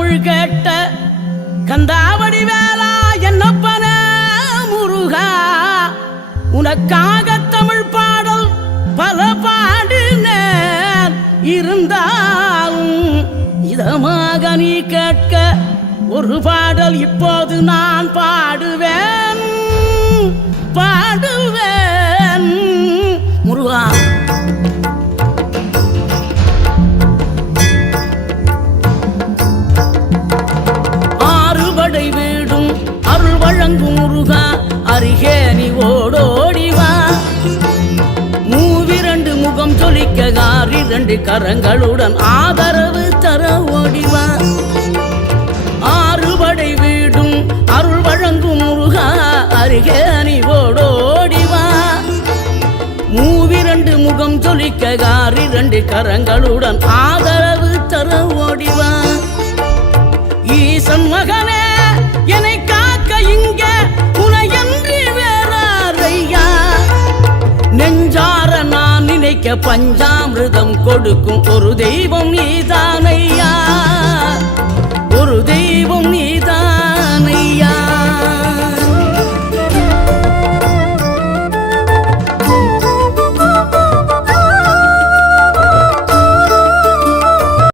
தமிழ் கேட்ட கந்தாவடி வேளா என்னப்பன முருகா உனக்காக தமிழ் பாடல் பல பாடினேன் இருந்தாலும் இதமாக நீ கேட்க ஒரு பாடல் இப்போது நான் பாடுவேன் முருகா. ஆறுபடை வீடும் அருள் வழங்கும் முருகா அருகே நீ ஓடோடிவா. மூவிரண்டு முகம் ஜொலிக்க ஆறிரண்டு கரங்களுடன் ஆதரவு தர ஓடிவா. ஆறுபடை வீடும் அருள் வழங்கும் முருகா அருகே நீ ஓடோடிவா. மூவிரண்டு முகம் ஜொலிக்க ஆறிரண்டு கரங்களுடன் ஆதரவு தர ஓடிவா. ஈசன் மகனே என்னை காக்க இங்க உனையன்றி வேறாரையா. நெஞ்சார நான் நினைக்க பஞ்சாமிர்தம் கொடுக்கும் ஒரு தெய்வம் நீதானை.